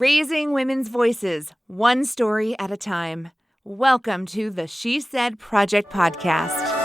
Raising women's voices, one story at a time. Welcome to the She Said Project podcast.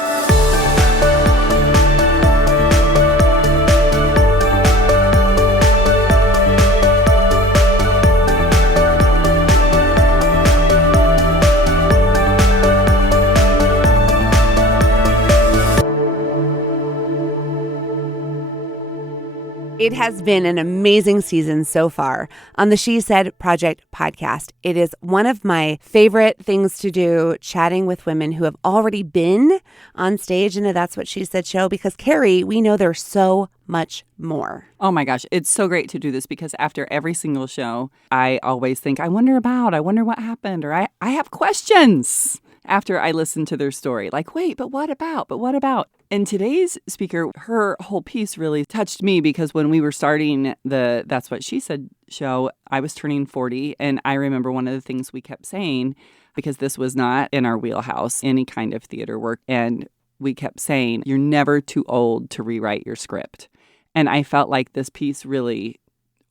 It has been an amazing season so far on the She Said Project podcast. It is one of my favorite things to do, chatting with women who have already been on stage in a That's What She Said show, because Kerry, we know there's so much more. Oh my gosh, it's so great to do this because after every single show, I always think, I wonder what happened, or I have questions after I listen to their story. Like, wait, but what about? And today's speaker, her whole piece really touched me because when we were starting the That's What She Said show, I was turning 40. And I remember one of the things we kept saying, because this was not in our wheelhouse, any kind of theater work. And we kept saying, you're never too old to rewrite your script. And I felt like this piece really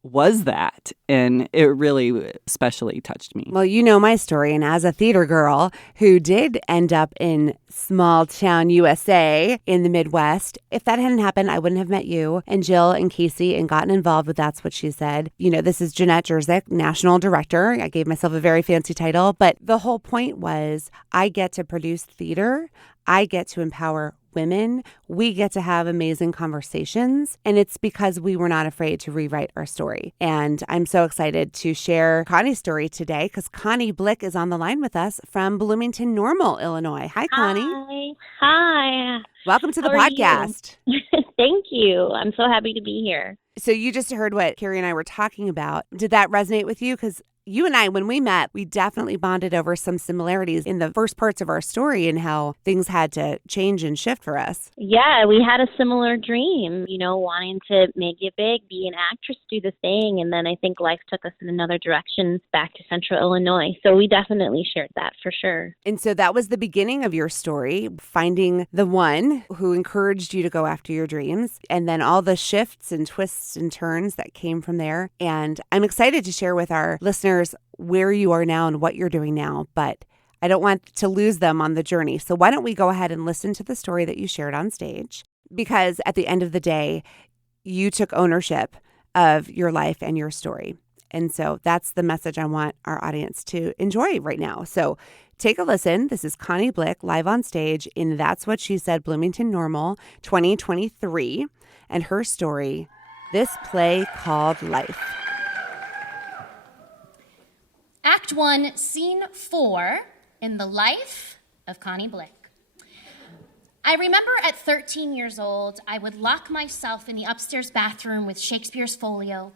was that, and it really especially touched me. Well, you know my story, and as a theater girl who did end up in small town USA in the Midwest, if that hadn't happened, I wouldn't have met you and Jill and Casey and gotten involved with That's What She Said. You know, this is Jenette Jerzyk, National Director. I gave myself a very fancy title, but the whole point was I get to produce theater. I get to empower women. We get to have amazing conversations, and it's because we were not afraid to rewrite our story. And I'm so excited to share Connie's story today because Connie Blick is on the line with us from Bloomington-Normal, Illinois. Hi, Connie. Hi. Welcome to the How are podcast. you? Thank you. I'm so happy to be here. So you just heard what Kerry and I were talking about. Did that resonate with you? Because you and I, when we met, we definitely bonded over some similarities in the first parts of our story and how things had to change and shift for us. Yeah, we had a similar dream, wanting to make it big, be an actress, do the thing. And then I think life took us in another direction back to Central Illinois. So we definitely shared that for sure. And so that was the beginning of your story, finding the one who encouraged you to go after your dreams, and then all the shifts and twists and turns that came from there. And I'm excited to share with our listeners where you are now and what you're doing now, but I don't want to lose them on the journey. So why don't we go ahead and listen to the story that you shared on stage? Because at the end of the day, you took ownership of your life and your story. And so that's the message I want our audience to enjoy right now. So take a listen. This is Connie Blick live on stage in That's What She Said Bloomington-Normal 2023 and her story, This Play Called Life. Act 1, Scene 4, in the life of Connie Blick. I remember at 13 years old, I would lock myself in the upstairs bathroom with Shakespeare's folio,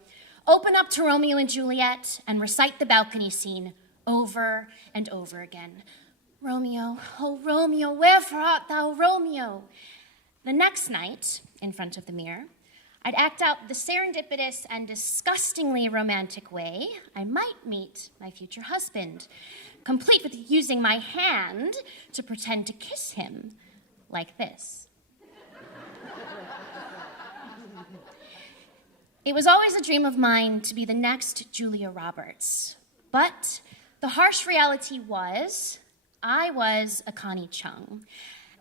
open up to Romeo and Juliet, and recite the balcony scene over and over again. Romeo, oh Romeo, wherefore art thou, Romeo? The next night, in front of the mirror, I'd act out the serendipitous and disgustingly romantic way I might meet my future husband, complete with using my hand to pretend to kiss him like this. It was always a dream of mine to be the next Julia Roberts, but the harsh reality was I was a Connie Chung,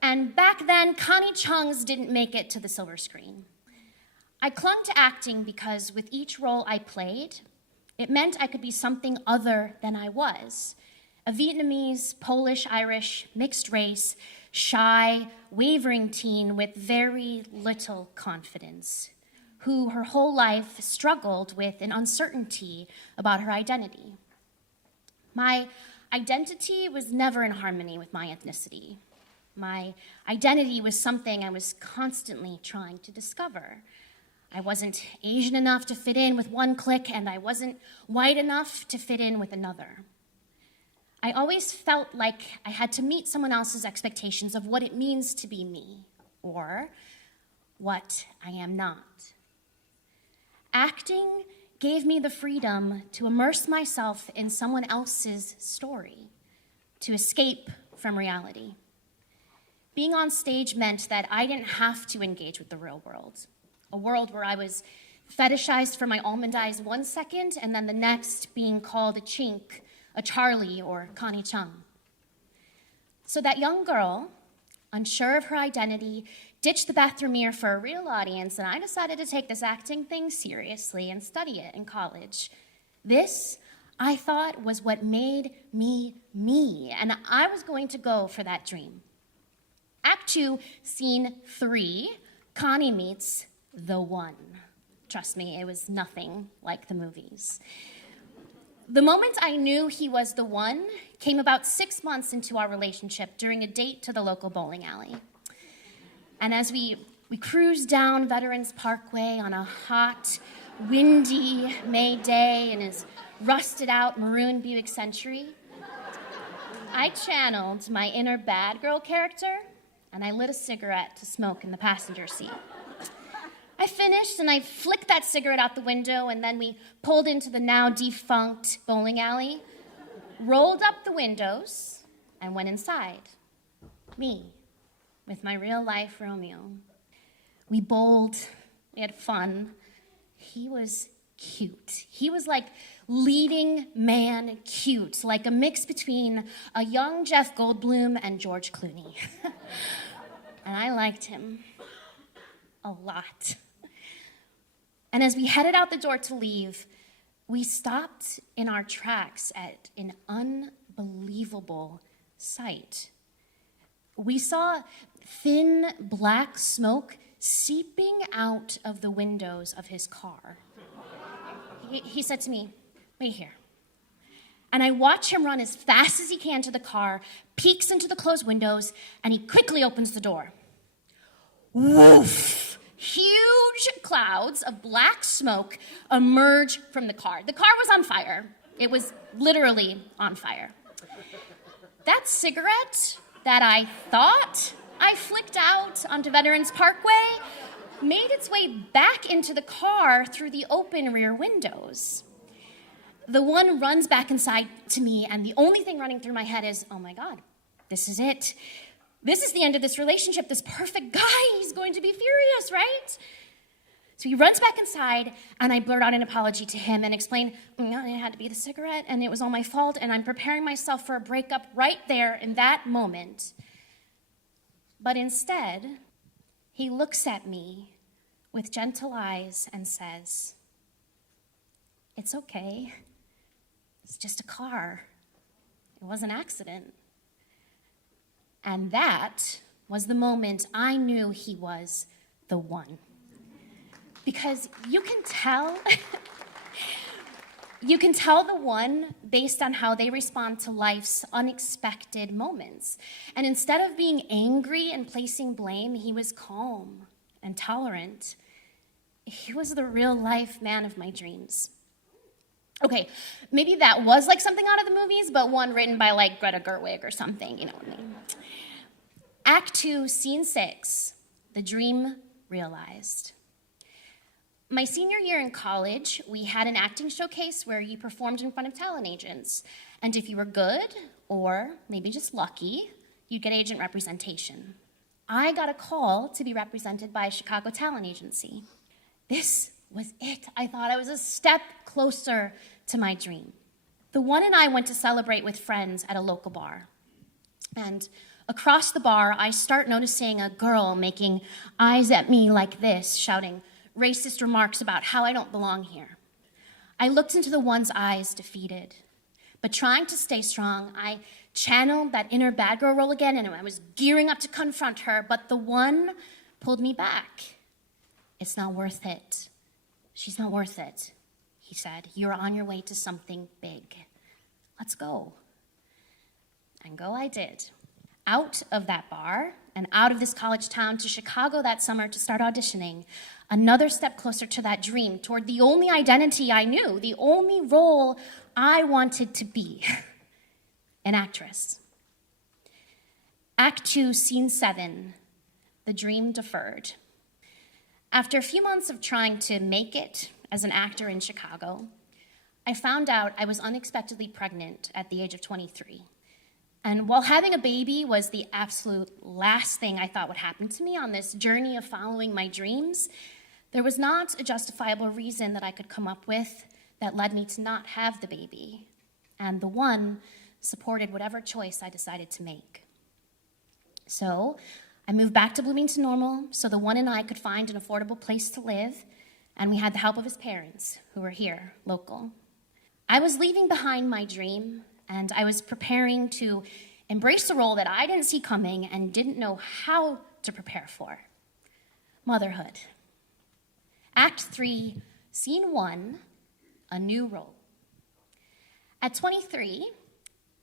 and back then Connie Chungs didn't make it to the silver screen. I clung to acting because with each role I played, it meant I could be something other than I was. A Vietnamese, Polish, Irish, mixed race, shy, wavering teen with very little confidence, who her whole life struggled with an uncertainty about her identity. My identity was never in harmony with my ethnicity. My identity was something I was constantly trying to discover. I wasn't Asian enough to fit in with one clique, and I wasn't white enough to fit in with another. I always felt like I had to meet someone else's expectations of what it means to be me, or what I am not. Acting gave me the freedom to immerse myself in someone else's story, to escape from reality. Being on stage meant that I didn't have to engage with the real world, a world where I was fetishized for my almond eyes 1 second, and then the next being called a chink, a Charlie, or Connie Chung. So that young girl, unsure of her identity, ditched the bathroom mirror for a real audience, and I decided to take this acting thing seriously and study it in college. This, I thought, was what made me me, and I was going to go for that dream. Act 2, Scene 3, Connie meets the one. Trust me, it was nothing like the movies. The moment I knew he was the one came about 6 months into our relationship during a date to the local bowling alley. And as we cruised down Veterans Parkway on a hot, windy May day in his rusted out maroon Buick Century, I channeled my inner bad girl character and I lit a cigarette to smoke in the passenger seat. I finished and I flicked that cigarette out the window, and then we pulled into the now defunct bowling alley, rolled up the windows, and went inside. Me, with my real life Romeo. We bowled, we had fun. He was cute. He was like leading man cute, like a mix between a young Jeff Goldblum and George Clooney. And I liked him a lot. And as we headed out the door to leave, we stopped in our tracks at an unbelievable sight. We saw thin black smoke seeping out of the windows of his car. He said to me, "Wait here." And I watch him run as fast as he can to the car, peeks into the closed windows, and he quickly opens the door. Woof! Huge clouds of black smoke emerge from the car. The car was on fire. It was literally on fire. That cigarette that I thought I flicked out onto Veterans Parkway made its way back into the car through the open rear windows. The one runs back inside to me, and the only thing running through my head is, oh my God, this is it. This is the end of this relationship. This perfect guy, he's going to be furious, right? So he runs back inside, and I blurt out an apology to him and explain, it had to be the cigarette, and it was all my fault, and I'm preparing myself for a breakup right there in that moment. But instead, he looks at me with gentle eyes and says, "It's okay. It's just a car. It was an accident." And that was the moment I knew he was the one. Because you can tell the one based on how they respond to life's unexpected moments. And instead of being angry and placing blame, he was calm and tolerant. He was the real life man of my dreams. Okay, maybe that was like something out of the movies, but one written by like Greta Gerwig or something, you know what I mean? Act 2, Scene 6, The Dream Realized. My senior year in college, we had an acting showcase where you performed in front of talent agents. And if you were good, or maybe just lucky, you'd get agent representation. I got a call to be represented by a Chicago talent agency. This was it. I thought I was a step closer to my dream. The one and I went to celebrate with friends at a local bar. And across the bar, I start noticing a girl making eyes at me like this, shouting racist remarks about how I don't belong here. I looked into the one's eyes, defeated. But trying to stay strong, I channeled that inner bad girl role again, and I was gearing up to confront her, but the one pulled me back. "It's not worth it. She's not worth it," he said. "You're on your way to something big. Let's go." And go I did. Out of that bar and out of this college town to Chicago that summer to start auditioning. Another step closer to that dream, toward the only identity I knew, the only role I wanted to be, an actress. Act 2, Scene 7, The Dream Deferred. After a few months of trying to make it as an actor in Chicago, I found out I was unexpectedly pregnant at the age of 23. And while having a baby was the absolute last thing I thought would happen to me on this journey of following my dreams, There was not a justifiable reason that I could come up with that led me to not have the baby, and the one supported whatever choice I decided to make. So I moved back to Bloomington-Normal so the one and I could find an affordable place to live, and we had the help of his parents, who were here, local. I was leaving behind my dream, and I was preparing to embrace a role that I didn't see coming and didn't know how to prepare for: motherhood. Act 3, Scene 1, a new role. At 23,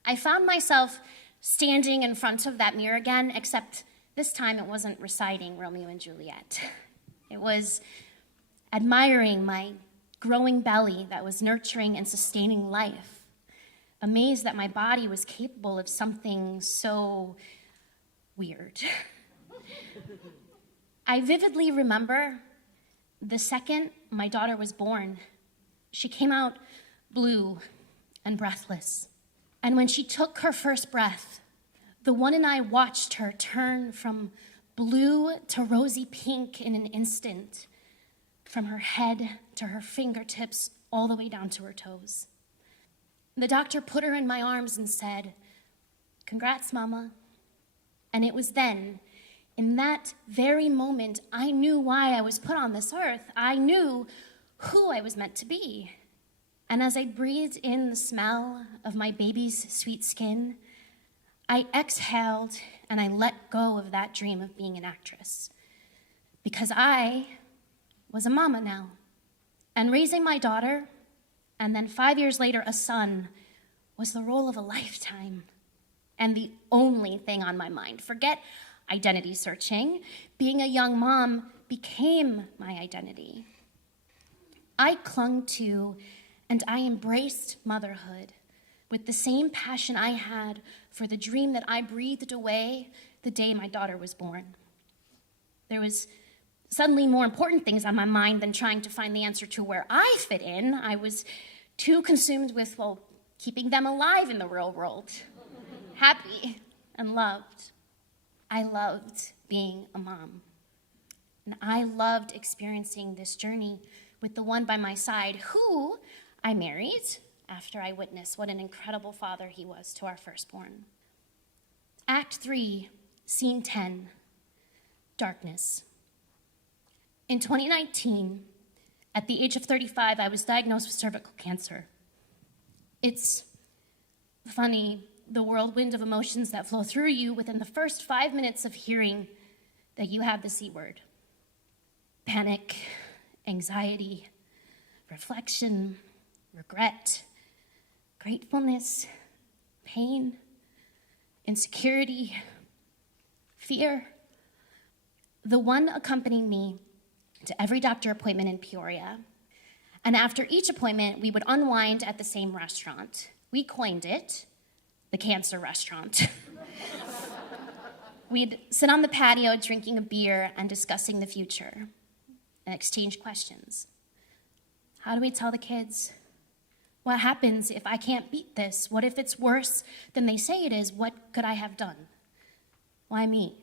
I found myself standing in front of that mirror again, except this time it wasn't reciting Romeo and Juliet. It was admiring my growing belly that was nurturing and sustaining life, amazed that my body was capable of something so weird. I vividly remember the second my daughter was born. She came out blue and breathless. And when she took her first breath, the one and I watched her turn from blue to rosy pink in an instant, from her head to her fingertips, all the way down to her toes. The doctor put her in my arms and said, "Congrats, Mama." And it was then, in that very moment, I knew why I was put on this earth. I knew who I was meant to be. And as I breathed in the smell of my baby's sweet skin, I exhaled and I let go of that dream of being an actress. Because I was a mama now. And raising my daughter, and then 5 years later a son, was the role of a lifetime. And the only thing on my mind. Forget identity searching. Being a young mom became my identity. I clung to and I embraced motherhood with the same passion I had for the dream that I breathed away the day my daughter was born. There was suddenly more important things on my mind than trying to find the answer to where I fit in. I was too consumed with, keeping them alive in the real world, happy and loved. I loved being a mom. And I loved experiencing this journey with the one by my side who I married after I witnessed what an incredible father he was to our firstborn. Act 3, Scene 10, Darkness. In 2019, at the age of 35, I was diagnosed with cervical cancer. It's funny, the whirlwind of emotions that flow through you within the first 5 minutes of hearing that you have the C word. Panic, anxiety, reflection, regret, gratefulness, pain, insecurity, fear. The one accompanied me to every doctor appointment in Peoria. And after each appointment, we would unwind at the same restaurant. We coined it the cancer restaurant. We'd sit on the patio drinking a beer and discussing the future and exchange questions. How do we tell the kids? What happens if I can't beat this? What if it's worse than they say it is? What could I have done? Why me?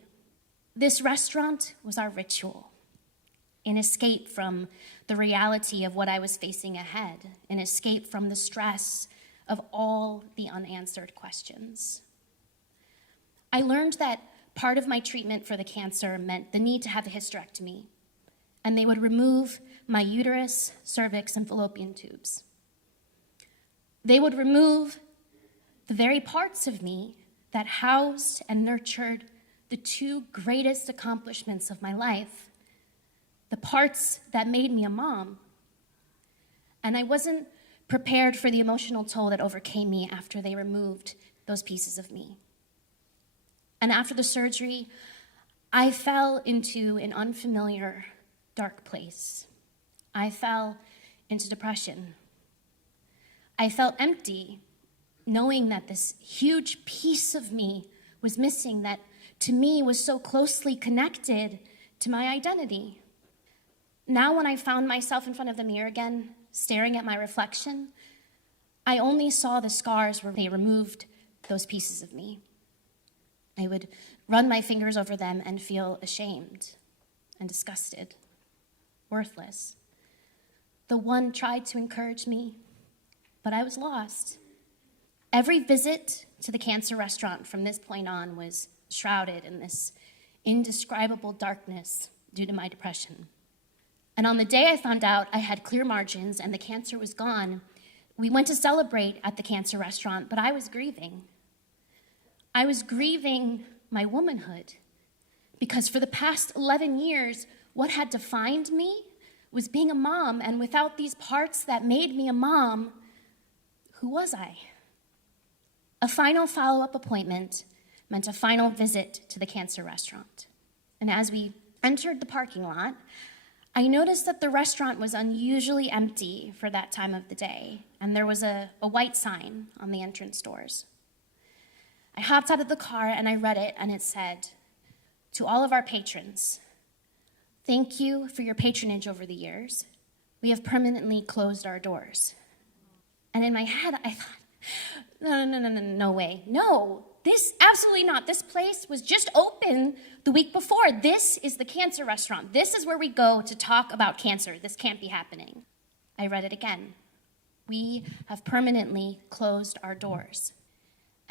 This restaurant was our ritual, an escape from the reality of what I was facing ahead, an escape from the stress of all the unanswered questions. I learned that part of my treatment for the cancer meant the need to have a hysterectomy, and they would remove my uterus, cervix, and fallopian tubes. They would remove the very parts of me that housed and nurtured the two greatest accomplishments of my life, the parts that made me a mom. And I wasn't prepared for the emotional toll that overcame me after they removed those pieces of me. And after the surgery, I fell into an unfamiliar, dark place. I fell into depression. I felt empty, knowing that this huge piece of me was missing that to me was so closely connected to my identity. Now when I found myself in front of the mirror again, staring at my reflection, I only saw the scars where they removed those pieces of me. I would run my fingers over them and feel ashamed and disgusted. worthless. The one tried to encourage me, but I was lost. Every visit to the cancer restaurant from this point on was shrouded in this indescribable darkness due to my depression. And on the day I found out I had clear margins and the cancer was gone, we went to celebrate at the cancer restaurant, but I was grieving. I was grieving my womanhood, because for the past 11 years, what had defined me was being a mom, and without these parts that made me a mom, who was I? A final follow-up appointment meant a final visit to the cancer restaurant. And as we entered the parking lot, I noticed that the restaurant was unusually empty for that time of the day, and there was a white sign on the entrance doors. I hopped out of the car and I read it, and it said, "To all of our patrons, thank you for your patronage over the years. We have permanently closed our doors." And in my head, I thought, no way. No, this, absolutely not. This place was just open the week before. This is the cancer restaurant. This is where we go to talk about cancer. This can't be happening. I read it again. We have permanently closed our doors.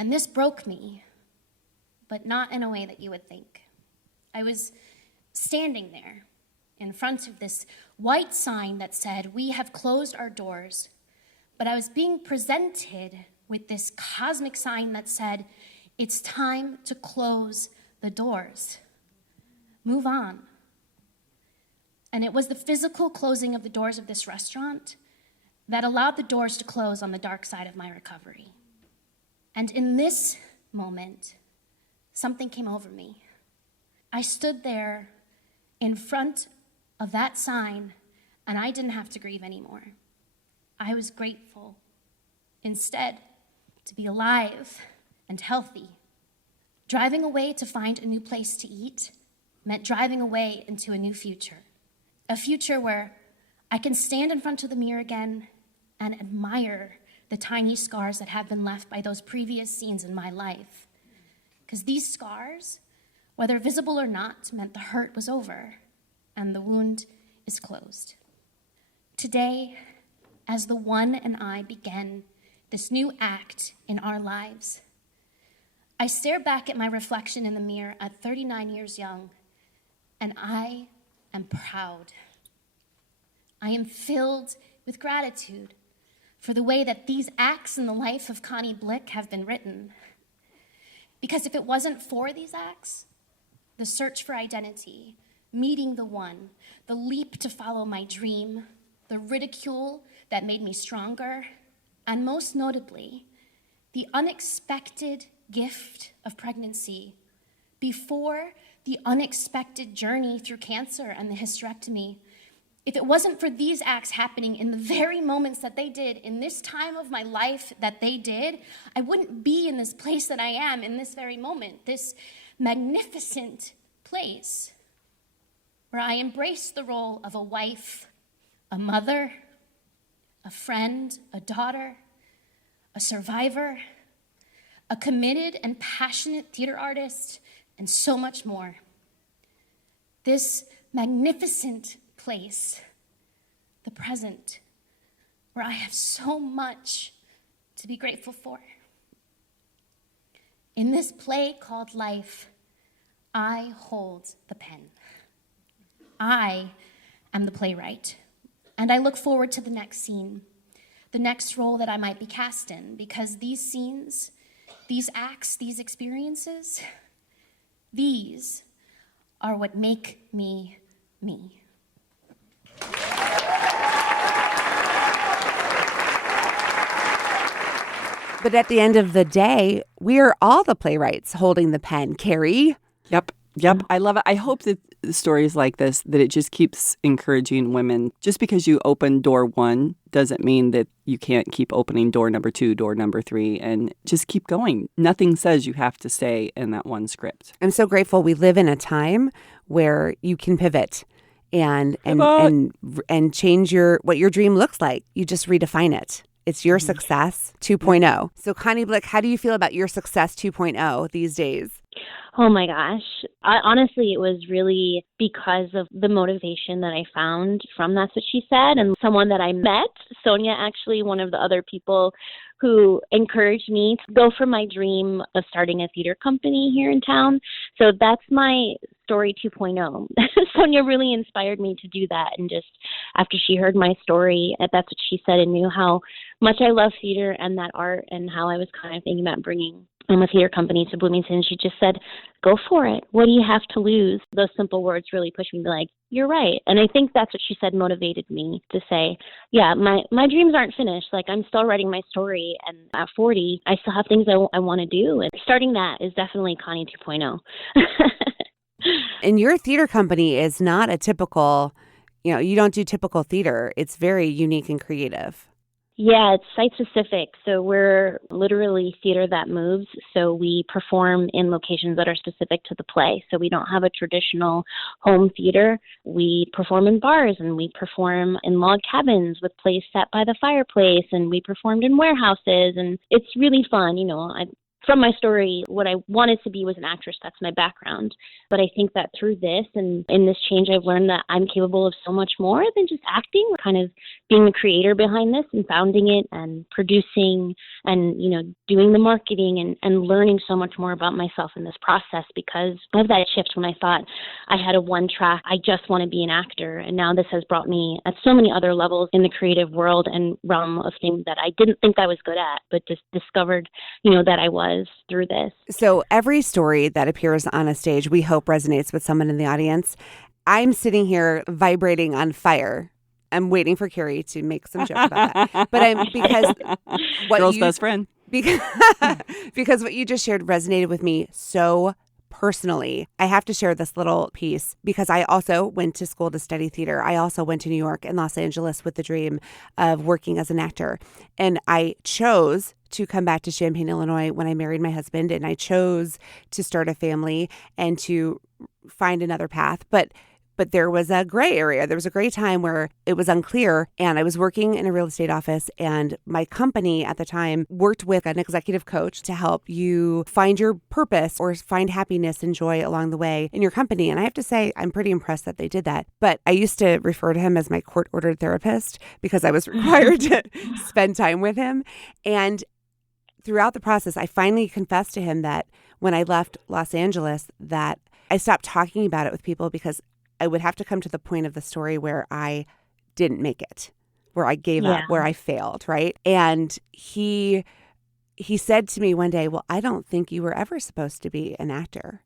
And this broke me, but not in a way that you would think. I was standing there in front of this white sign that said, "We have closed our doors," but I was being presented with this cosmic sign that said, "It's time to close the doors. Move on." And it was the physical closing of the doors of this restaurant that allowed the doors to close on the dark side of my recovery. And in this moment, something came over me. I stood there in front of that sign, and I didn't have to grieve anymore. I was grateful, instead, to be alive and healthy. Driving away to find a new place to eat meant driving away into a new future. A future where I can stand in front of the mirror again and admire the tiny scars that have been left by those previous scenes in my life. Because these scars, whether visible or not, meant the hurt was over and the wound is closed. Today, as the one and I begin this new act in our lives, I stare back at my reflection in the mirror at 39 years young, and I am proud. I am filled with gratitude for the way that these acts in the life of Connie Blick have been written. Because if it wasn't for these acts, the search for identity, meeting the one, the leap to follow my dream, the ridicule that made me stronger, and most notably, the unexpected gift of pregnancy before the unexpected journey through cancer and the hysterectomy, if it wasn't for these acts happening in the very moments that they did, in this time of my life that they did, I wouldn't be in this place that I am in this very moment, this magnificent place where I embrace the role of a wife, a mother, a friend, a daughter, a survivor, a committed and passionate theater artist, and so much more. This magnificent place, the present, where I have so much to be grateful for. In this play called life, I hold the pen. I am the playwright, and I look forward to the next scene, the next role that I might be cast in, because these scenes, these acts, these experiences, these are what make me me. But at the end of the day, we are all the playwrights holding the pen. Kerry? Yep. I love it. I hope that stories like this, that it just keeps encouraging women. Just because you open door one doesn't mean that you can't keep opening door number 2, door number 3, and just keep going. Nothing says you have to stay in that one script. I'm so grateful we live in a time where you can pivot and change what your dream looks like. You just redefine it. It's your success 2.0. So Connie Blick, how do you feel about your success 2.0 these days? Oh my gosh. Honestly, it was really because of the motivation that I found from That's What She Said, and someone that I met, Sonia, actually, one of the other people who encouraged me to go for my dream of starting a theater company here in town. So that's my story 2.0. Sonia really inspired me to do that. And just after she heard my story, That's What She Said, and knew how much I love theater and that art, and how I was kind of thinking about bringing a theater company to Bloomington, she just said, go for it. What do you have to lose? Those simple words really pushed me to be like, you're right. And I think That's What She Said motivated me to say, yeah, my dreams aren't finished. Like, I'm still writing my story. And at 40, I still have things I want to do. And starting that is definitely Connie 2.0. And your theater company is not a typical, you don't do typical theater. It's very unique and creative. Yeah, it's site-specific. So we're literally theater that moves. So we perform in locations that are specific to the play. So we don't have a traditional home theater. We perform in bars, and we perform in log cabins with plays set by the fireplace, and we performed in warehouses. And it's really fun. From my story, what I wanted to be was an actress. That's my background. But I think that through this and in this change, I've learned that I'm capable of so much more than just acting. Kind of being the creator behind this and founding it and producing and, doing the marketing and learning so much more about myself in this process because of that shift when I thought I had a one track, I just want to be an actor. And now this has brought me at so many other levels in the creative world and realm of things that I didn't think I was good at, but just discovered, that I was through this. So every story that appears on a stage, we hope resonates with someone in the audience. I'm sitting here vibrating on fire. I'm waiting for Kerry to make some joke about that. But because girl's best friend. Because what you just shared resonated with me so personally. I have to share this little piece because I also went to school to study theater. I also went to New York and Los Angeles with the dream of working as an actor. And I chose to come back to Champaign, Illinois when I married my husband, and I chose to start a family and to find another path. But there was a gray area. There was a gray time where it was unclear, and I was working in a real estate office, and my company at the time worked with an executive coach to help you find your purpose or find happiness and joy along the way in your company. And I have to say, I'm pretty impressed that they did that. But I used to refer to him as my court-ordered therapist because I was required to spend time with him. And throughout the process, I finally confessed to him that when I left Los Angeles, that I stopped talking about it with people because I would have to come to the point of the story where I didn't make it, where I gave up, where I failed, right? And he said to me one day, well, I don't think you were ever supposed to be an actor.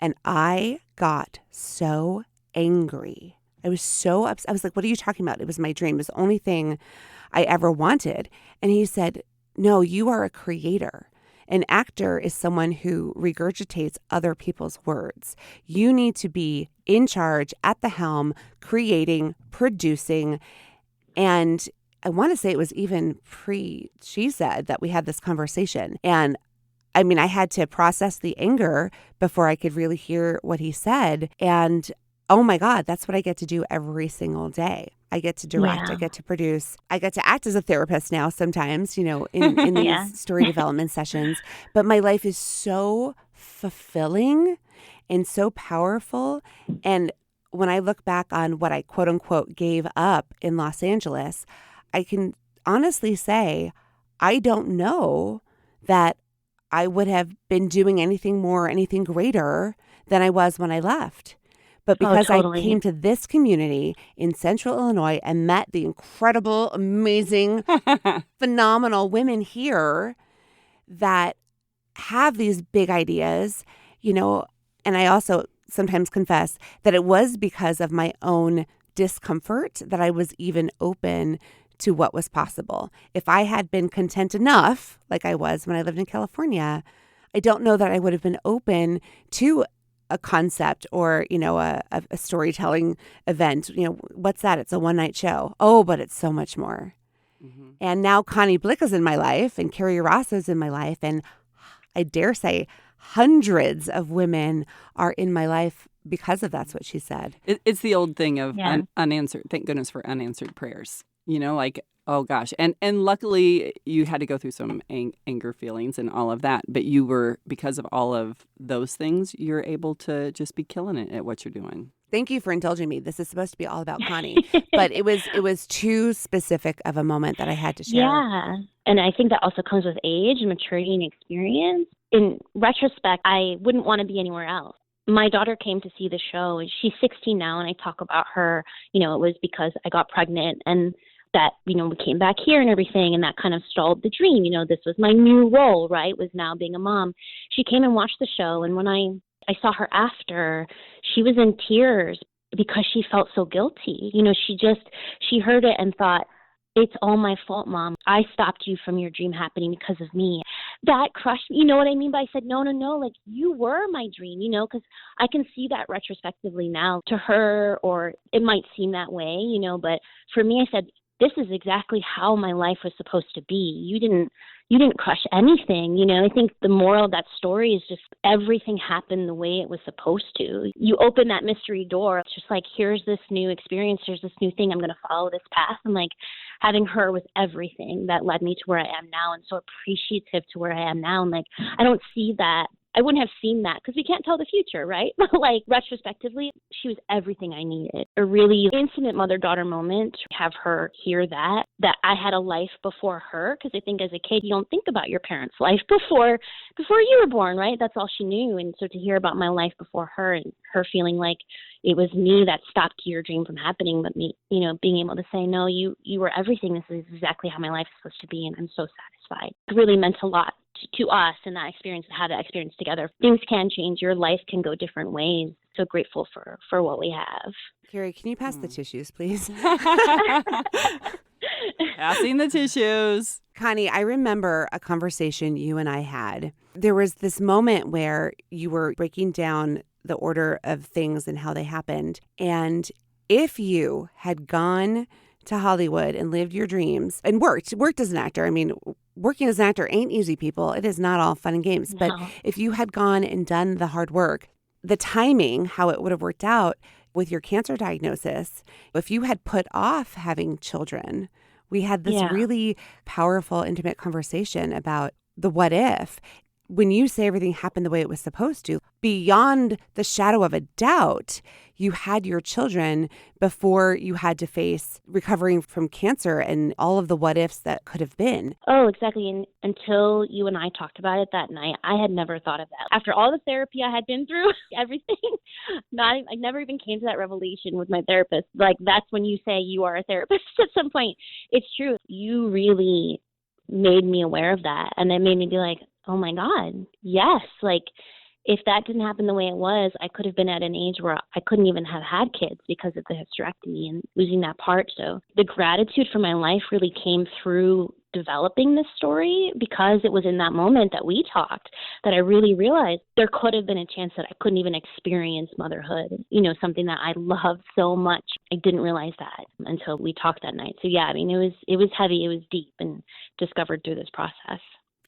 And I got so angry. I was so upset. I was like, what are you talking about? It was my dream. It was the only thing I ever wanted. And he said, no, you are a creator. An actor is someone who regurgitates other people's words. You need to be in charge, at the helm, creating, producing. And I want to say it was even she said that we had this conversation. And I mean, I had to process the anger before I could really hear what he said. And oh my God, that's what I get to do every single day. I get to direct, I get to produce, I get to act as a therapist now sometimes, in these story development sessions. But my life is so fulfilling and so powerful. And when I look back on what I quote unquote gave up in Los Angeles, I can honestly say, I don't know that I would have been doing anything more, anything greater than I was when I left. But because I came to this community in Central Illinois and met the incredible, amazing, phenomenal women here that have these big ideas, and I also sometimes confess that it was because of my own discomfort that I was even open to what was possible. If I had been content enough, like I was when I lived in California, I don't know that I would have been open to a concept or, a storytelling event. What's that? It's a one-night show. Oh, but it's so much more. Mm-hmm. And now Connie Blick is in my life and Kerry is in my life. And I dare say hundreds of women are in my life because of That's What She Said. It's the old thing of unanswered. Thank goodness for unanswered prayers. Like Oh, gosh. And luckily, you had to go through some anger feelings and all of that. But you were, because of all of those things, you're able to just be killing it at what you're doing. Thank you for indulging me. This is supposed to be all about Connie, but it was too specific of a moment that I had to share. Yeah. And I think that also comes with age and maturity and experience. In retrospect, I wouldn't want to be anywhere else. My daughter came to see the show, and she's 16 now, and I talk about her, it was because I got pregnant and that, we came back here and everything, and that kind of stalled the dream. This was my new role, right, was now being a mom. She came and watched the show, and when I saw her after, she was in tears because she felt so guilty. She heard it and thought, it's all my fault, Mom. I stopped you from your dream happening because of me. That crushed me. You know what I mean? But I said, no, like you were my dream, because I can see that retrospectively now. To her, or it might seem that way, but for me, I said, this is exactly how my life was supposed to be. You didn't crush anything. I think the moral of that story is just everything happened the way it was supposed to. You open that mystery door. It's just like, here's this new experience. Here's this new thing. I'm going to follow this path. And like having her was everything that led me to where I am now, and so appreciative to where I am now. And like, I don't see that. I wouldn't have seen that because we can't tell the future, right? But like retrospectively, she was everything I needed. A really intimate mother-daughter moment. Have her hear that I had a life before her, because I think as a kid, you don't think about your parents' life before you were born, right? That's all she knew. And so to hear about my life before her, and her feeling like it was me that stopped your dream from happening, but me, being able to say, no, you were everything. This is exactly how my life is supposed to be, and I'm so satisfied. It really meant a lot to us, and that experience, to have that experience together. Things can change. Your life can go different ways. So grateful for what we have. Kerry, can you pass the tissues, please? Passing the tissues. Connie, I remember a conversation you and I had. There was this moment where you were breaking down the order of things and how they happened. And if you had gone to Hollywood and lived your dreams and worked as an actor, I mean, working as an actor ain't easy, people. It is not all fun and games. No. But if you had gone and done the hard work, the timing, how it would have worked out with your cancer diagnosis, if you had put off having children, we had this really powerful, intimate conversation about the what if. When you say everything happened the way it was supposed to, beyond the shadow of a doubt, you had your children before you had to face recovering from cancer and all of the what ifs that could have been. Oh, exactly. And until you and I talked about it that night, I had never thought of that. After all the therapy I had been through, everything, I never even came to that revelation with my therapist. Like, that's when you say you are a therapist at some point. It's true. You really made me aware of that. And it made me be like, oh my God, yes. Like, if that didn't happen the way it was, I could have been at an age where I couldn't even have had kids because of the hysterectomy and losing that part. So the gratitude for my life really came through developing this story, because it was in that moment that we talked that I really realized there could have been a chance that I couldn't even experience motherhood, something that I loved so much. I didn't realize that until we talked that night. So yeah, I mean, it was heavy, it was deep, and discovered through this process.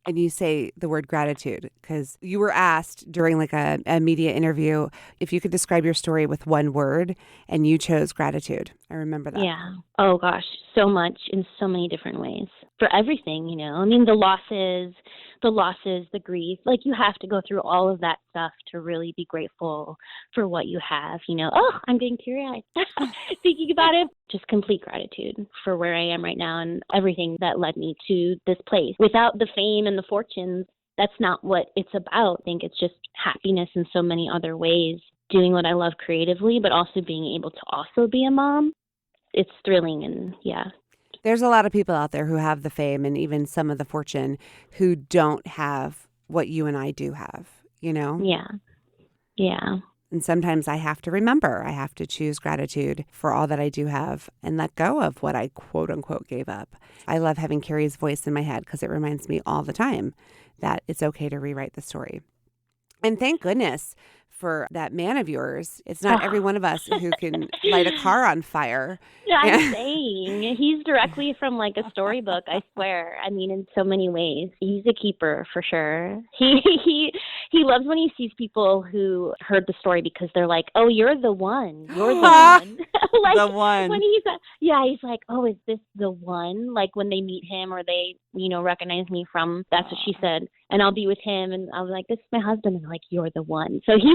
And you say the word gratitude because you were asked during like a media interview if you could describe your story with one word, and you chose gratitude. I remember that. Yeah. Oh gosh, so much in so many different ways for everything, I mean, the losses, the grief, like you have to go through all of that stuff to really be grateful for what you have, Oh, I'm getting teary-eyed thinking about it. Just complete gratitude for where I am right now and everything that led me to this place. Without the fame and the fortunes, that's not what it's about. I think it's just happiness in so many other ways, doing what I love creatively, but also being able to also be a mom. It's thrilling, and yeah. There's a lot of people out there who have the fame and even some of the fortune who don't have what you and I do have, Yeah. Yeah. And sometimes I have to remember, I have to choose gratitude for all that I do have and let go of what I quote unquote gave up. I love having Kerry's voice in my head because it reminds me all the time that it's okay to rewrite the story. And thank goodness for that man of yours. It's not every one of us who can light a car on fire. Yeah, I'm saying he's directly from like a storybook, I swear. I mean, in so many ways. He's a keeper for sure. He He loves when he sees people who heard the story because they're like, "Oh, you're the one. You're the one." Like, the one. When he's like, "Oh, is this the one?" Like when they meet him or they, recognize me from That's What She Said, and I'll be with him, and I'll be like, "This is my husband," and they're like, "You're the one." So he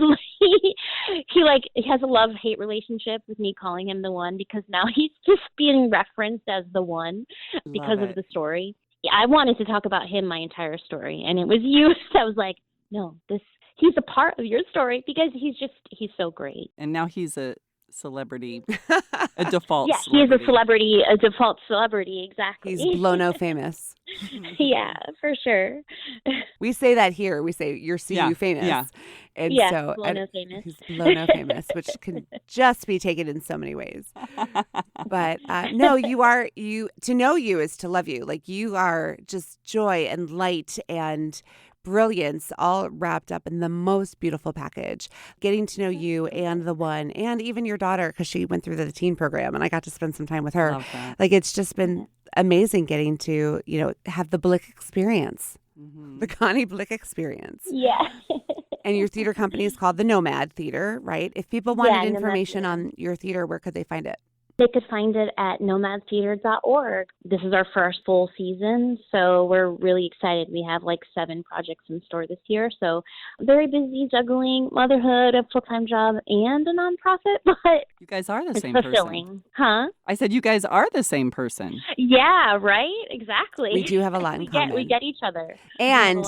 has a love-hate relationship with me calling him the one, because now he's just being referenced as the one because of the story. Yeah, I wanted to talk about him my entire story, and it was you that was like, "No, he's a part of your story," because he's so great. And now he's a celebrity, a default yeah, celebrity. a default celebrity, exactly. He's blow-no famous. Yeah, for sure. We say that here. We say you're CU famous. Yeah. And yeah, so blow-no famous. He's blow-no famous, which can just be taken in so many ways. But no, to know you is to love you. Like, you are just joy and light and brilliance all wrapped up in the most beautiful package. Getting to know you and the one, and even your daughter, because she went through the teen program and I got to spend some time with her. Love that. Like, it's just been amazing getting to, have the Blick experience, the Connie Blick experience. Yeah. And your theater company is called the Nomad Theater, right? If people wanted information on your theater, where could they find it? They could find it at nomadtheater.org. This is our first full season, so we're really excited. We have 7 projects in store this year, so very busy juggling motherhood, a full-time job, and a nonprofit, but you guys are the it's same fulfilling. person. Huh? I said you guys are the same person. Yeah, right? Exactly. We do have a lot in common. We get each other. And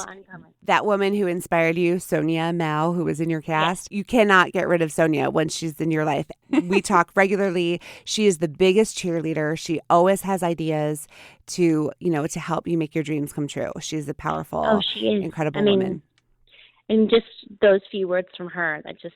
that woman who inspired you, Sonia Mao, who was in your cast, you cannot get rid of Sonia once she's in your life. We talk regularly. She is the biggest cheerleader. She always has ideas to help you make your dreams come true. She's a powerful, incredible woman. And just those few words from her, that just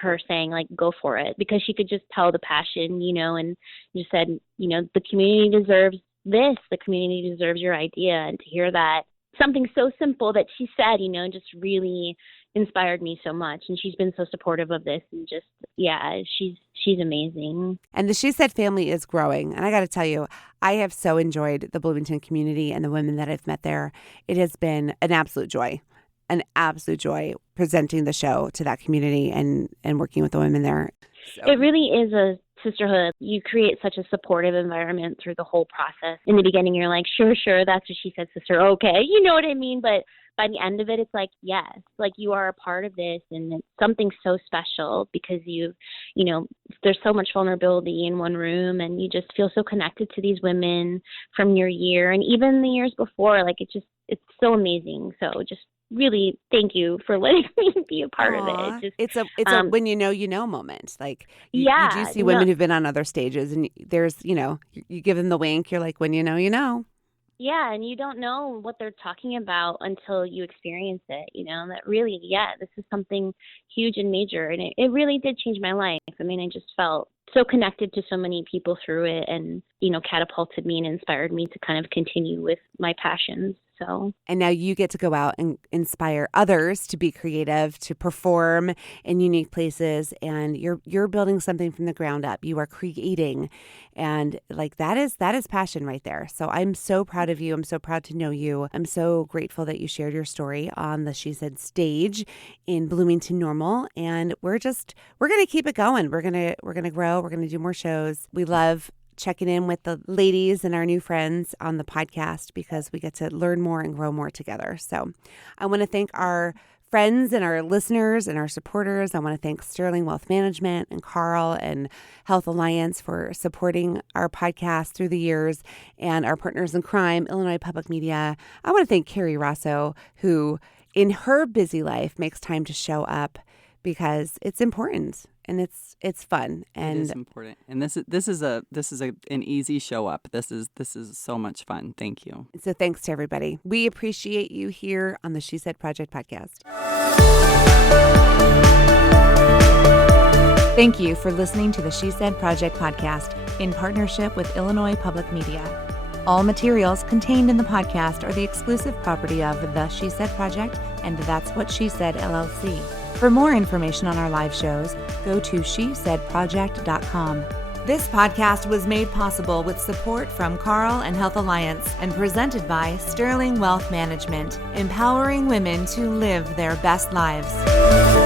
her saying, go for it, because she could just tell the passion, and you said, the community deserves this. The community deserves your idea. And to hear that, something so simple that she said, just really inspired me so much. And she's been so supportive of this, and just, she's amazing. And the She Said family is growing. And I got to tell you, I have so enjoyed the Bloomington community and the women that I've met there. It has been an absolute joy presenting the show to that community and working with the women there. So. It really is a sisterhood. You create such a supportive environment through the whole process. In the beginning, you're like, sure, that's what she said, sister. Okay, you know what I mean? But by the end of it, it's like, yes, you are a part of this, and it's something so special because there's so much vulnerability in one room, and you just feel so connected to these women from your year and even the years before. It's so amazing. So just really thank you for letting me be a part of it. It's a when you know moment. You do see women who've been on other stages, and there's you give them the wink. You're like, when you know. Yeah, and you don't know what they're talking about until you experience it, that really, this is something huge and major. And it really did change my life. I mean, I just felt so connected to so many people through it, and, catapulted me and inspired me to kind of continue with my passions. So. And now you get to go out and inspire others to be creative, to perform in unique places, and you're building something from the ground up. You are creating, and that is passion right there. So I'm so proud of you. I'm so proud to know you. I'm so grateful that you shared your story on the She Said stage in Bloomington-Normal, and we're going to keep it going. We're going to grow. We're going to do more shows. We love checking in with the ladies and our new friends on the podcast because we get to learn more and grow more together. So I want to thank our friends and our listeners and our supporters. I want to thank Sterling Wealth Management and Carl and Health Alliance for supporting our podcast through the years, and our partners in crime, Illinois Public Media. I want to thank Carrie Rosso, who in her busy life makes time to show up because it's important. And it's fun, and it is important. And this is an easy show up. This is so much fun. Thank you. So thanks to everybody. We appreciate you here on the She Said Project podcast. Thank you for listening to the She Said Project podcast in partnership with Illinois Public Media. All materials contained in the podcast are the exclusive property of the She Said Project and That's What She Said, LLC. For more information on our live shows, go to shesaidproject.com. This podcast was made possible with support from Carl and Health Alliance and presented by Sterling Wealth Management, empowering women to live their best lives.